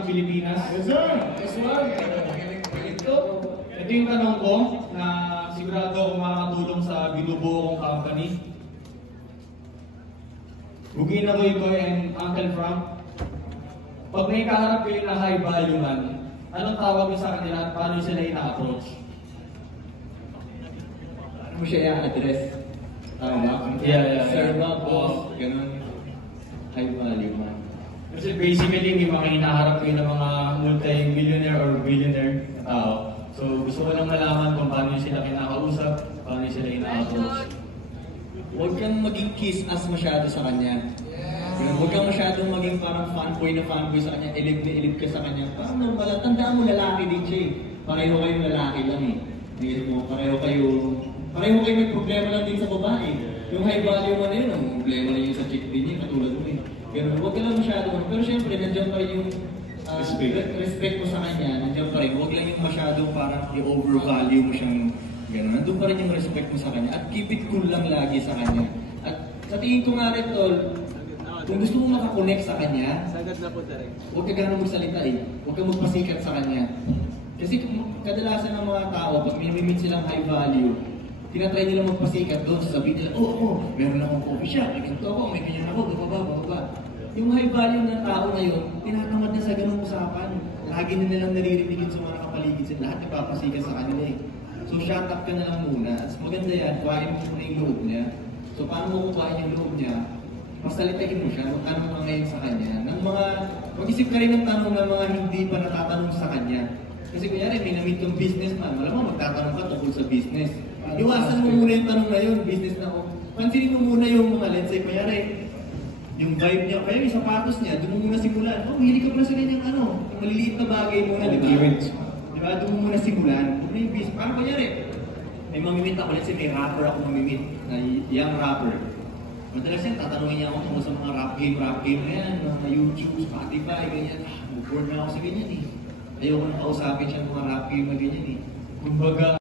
ng Pilipinas. Yes, sir! Yes, sir! Ito yung tanong ko na sigurado akong makakatulong sa binubuo kong company. Bugina ko ito and Uncle Frank. Pag may kaharap kayo na high value man, anong tawag mo sa kanila at paano sila ina-approach? Ano mo siya i-address? Tama? Yeah. Sir ba, boss? Ganun. High value man. Kasi basically, may mga hinaharap kayo ng mga multi-millionaire or billionaire na tao. So gusto ko lang malaman kung paano sila kinakausap, paano sila ina-approach. Huwag kang maging kiss-ass masyado sa kanya. Huwag kang masyadong maging parang fanboy na fanboy sa kanya, elib na elib ka sa kanya. Parang normal lang. Tandaan mo, lalaki din siya eh. Pareho kayong lalaki lang eh. Hindi mo, pareho kayo may problema lang din sa babae. Yung high value mo na yun, ang problema na yun sa chick din niya, katulad mo eh. Pero huwag ka lang masyadong, pero syempre, nandiyan pa rin yung respect mo sa kanya, nandiyan pa rin. Huwag lang yung masyadong parang i-overvalue mo siyang gano'n. Nandun pa rin yung respect mo sa kanya at keep it cool lang lagi sa kanya. At sa tingin ko nga rin, Tol, kung gusto mo makakonect sa kanya, huwag ka gano'n magsalita eh. Huwag ka magpasikat sa kanya. Kasi kadalasan ng mga tao, pag may silang high value, tinatry nila magpasikat doon, sasabihin nila, meron akong coffee shop, may ganito ako, may ganyan ako, bababa. Yung high value ng tao na yun, tinatamad na sa ganung usapan. Lagi na nilang naririnig sa mga kapaligid sila, lahat nagpapasikat sa kanila eh. So shut up ka na lang muna. As maganda yan, kuhain mo muna yung loob niya. So paano mo kuhain yung loob niya? Masalitain mo siya, magtanong ka ngayon sa kanya. Mag-isip ka rin ng tanong ng mga hindi pa natatanong sa kanya. Kasi kunyari, may na-meet kang businessman, malamang magtatanong ka tungkol sa business. Iwasan mo muna yung tanong na yun, business na ako. Pansinin mo muna yung mga, let's say, kunyari, yung vibe niya, kaya yung sapatos niya, doon mo muna simulan. Hilig ka pala sa ganyang yung maliliit na bagay muna, di ba? Diba? Doon mo muna simulan. Doon yung business. Parang kunyari, may mamimit ako, let's say, may rapper ako mamimit, na young rapper. Madalas yan, tatanungin niya ako tungkol sa mga rap game na yan, mga YouTube, Spotify, ganyan. Mag-board na ako sa ganyan eh. Ayoko nang kausapin siya ng mga rap game na ganyan eh. Kumbaga,